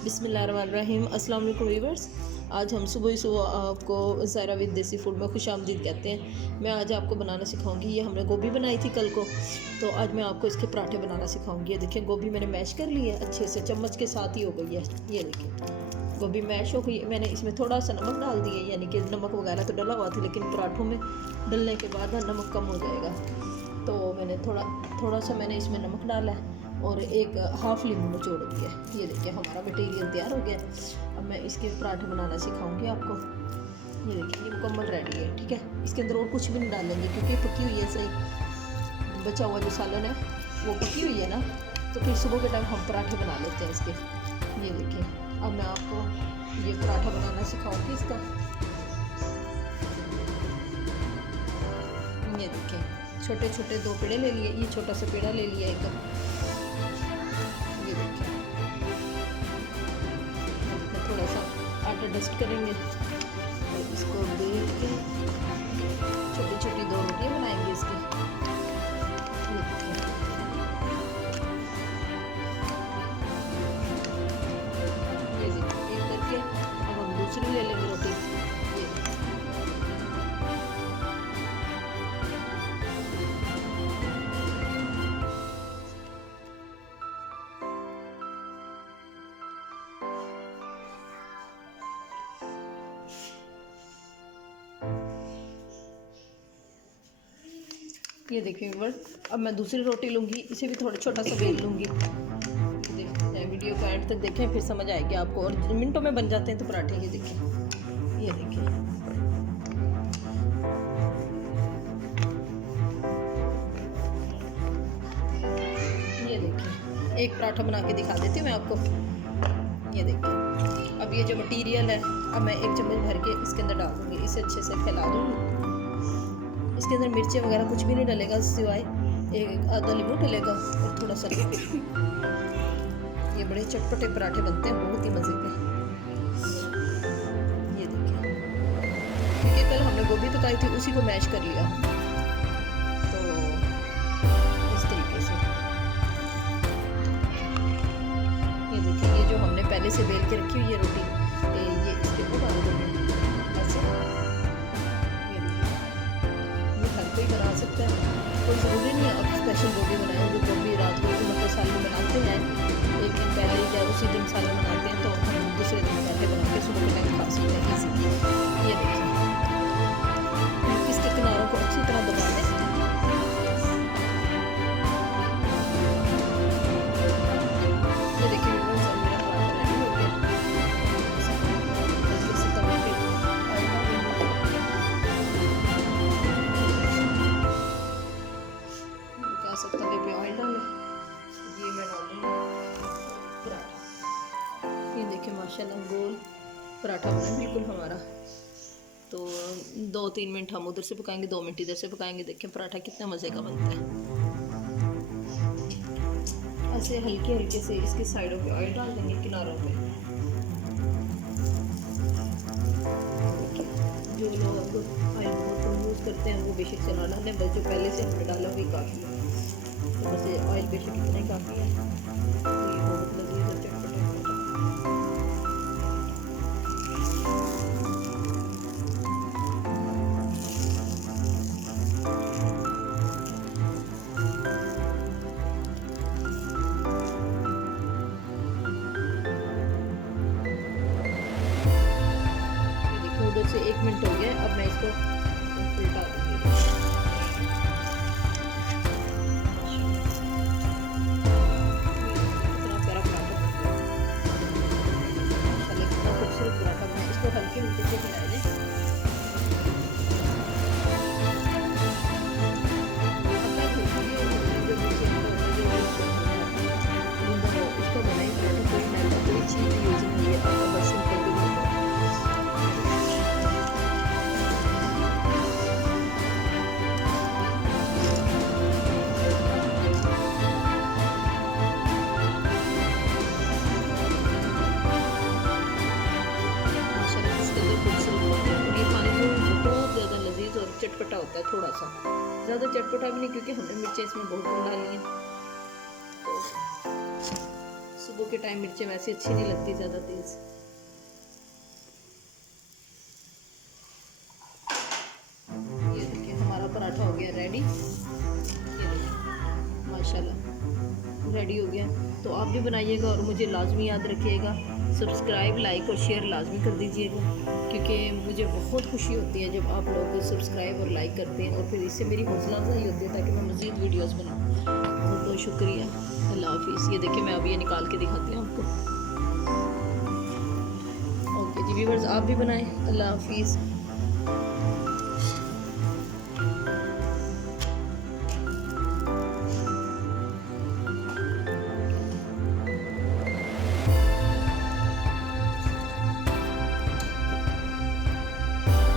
बिस्मिल्लाहिर्रहमानिर्रहीम। अस्सलाम वालेकुम व्यूअर्स। आज हम सुबह आपको ज़ायरा विद देसी फूड में खुशामदीद कहते हैं। मैं आज आपको बनाना सिखाऊंगी। ये हमने गोभी बनाई थी कल को, तो आज मैं आपको इसके पराठे बनाना सिखाऊंगी। ये देखिए गोभी मैंने मैश कर ली है, अच्छे से चम्मच के साथ ही हो गई है। ये देखिए गोभी मैश हो गई। मैंने इसमें थोड़ा सा नमक डाल दिया, यानी कि नमक वगैरह तो डला हुआ था, लेकिन पराठों में डलने के बाद नमक कम हो जाएगा, तो मैंने थोड़ा सा मैंने इसमें नमक डाला है और एक हाफ़ लीमू निचोड़ दिया। ये देखिए हमारा मटेरियल तैयार हो गया। अब मैं इसके पराठे बनाना सिखाऊंगी आपको। ये देखिए ये मुकम्मल रेडी है, ठीक है। इसके अंदर और कुछ भी नहीं डालेंगे क्योंकि पकी हुई है सही। बचा हुआ जो सालन है वो पकी हुई है ना, तो फिर सुबह के टाइम हम पराठे बना लेते हैं इसके। ये देखिए अब मैं आपको ये पराठा बनाना सिखाऊंगी इसका। ये देखिए छोटे छोटे दो पेड़े ले लिए, ये छोटा सा पेड़ा ले लिया एक। ये देखिए थोड़ा सा आटा डस्ट करेंगे और इसको बेल के छोटी छोटी दो रोटियां बनाएंगे इसकी। ये देखिए एक करके अब हम दूसरी ले लेंगे रोटी। ये देखिए अब मैं दूसरी रोटी लूँगी, इसे भी थोड़ा छोटा सा बेल लूँगी। देखिए वीडियो को एंड तक देखें, फिर समझ आएगी आपको, और मिनटों में बन जाते हैं तो पराठे। ये देखिए ये देखिए ये देखिए एक पराठा बना के दिखा देती हूँ मैं आपको। ये देखिए अब ये जो मटेरियल है, अब मैं एक चम्मच भर के इसके अंदर डाल दूँगी, इसे अच्छे से फैला दूँगी। इसके अंदर मिर्चें वगैरह कुछ भी नहीं डलेगा, सिवाय एक आधा लीमू डलेगा और थोड़ा सा। ये बड़े चटपटे पराठे बनते हैं, बहुत ही मज़े के। ये देखिए क्योंकि कल हमने गोभी पकाई थी, उसी को मैश कर लिया, तो इस तरीके से। ये देखिए ये जो हमने पहले से बेल के रखी हुई है रोटी, ये इसके ऊपर डाल देंगे ऐसे। कोई बना सकता है, कोई ज़रूरी नहीं है अब स्पेशल गोभी बनाए। जो गोभी रात को मतलब सालन बनाते हैं, एक दिन पहले या उसी दिन सालन बनाते हैं, तो हम दूसरे दिन पहले बना के सुबह के टाइम खा सकते हैं इसी। ये देखिए इसके किनारों को अच्छी तरह दबा दें। ये देखिए तवे पे ऑयल डालें। ये मैं डालूँगी पराठा। ये देखिए माशाल्लाह गोल पराठा बना बिल्कुल हमारा। तो 2-3 मिनट हम उधर से पकाएंगे, 2 मिनट इधर से पकाएंगे। देखें पराठा कितना मज़े का बनता है। ऐसे हल्के हल्के से इसके साइडों पे ऑयल डाल देंगे, किनारों पे। जो लोग ऑयल बहुत कम यूज़ करते हैं वो बेशक से ना डालें, बस जो पहले से हमने डाला वही काफ़ी है। वैसे ऑयल बेशक इतना ही काफ़ी है। ये बहुत लजीज और चटपटा ये देखो उधर से 1 मिनट हो गया। अब मैं इसको उल्टा दूँगी। इसको हल्के हल्के से हिला दें। उसको बनाए पराठा, कोई मैदा कोई चीज़ यूज़ नहीं है, बस सिंपल भी बनता है। चटपटा होता है थोड़ा सा, ज़्यादा चटपटा भी नहीं, क्योंकि हमने मिर्चें इसमें बहुत कम डाली हैं। तो सुबह सुबह के टाइम मिर्चें वैसे अच्छी नहीं लगती ज़्यादा तेज़। ये देखिए हमारा पराठा हो गया रेडी। ये देखिए माशाल्लाह रेडी हो गया। तो आप भी बनाइएगा और मुझे लाजमी याद रखिएगा, सब्सक्राइब, लाइक और शेयर लाजमी कर दीजिएगा, क्योंकि मुझे बहुत खुशी होती है जब आप लोग सब्सक्राइब और लाइक करते हैं, और फिर इससे मेरी हौसला अफजाई होती है ताकि मैं मज़ीद वीडियोस बनाऊँ। बहुत बहुत शुक्रिया। अल्लाह हाफिज़। ये देखिए मैं अभी ये निकाल के दिखाती हूँ आपको। ओके जी व्यूअर्स, आप भी बनाएं। अल्लाह हाफिज़।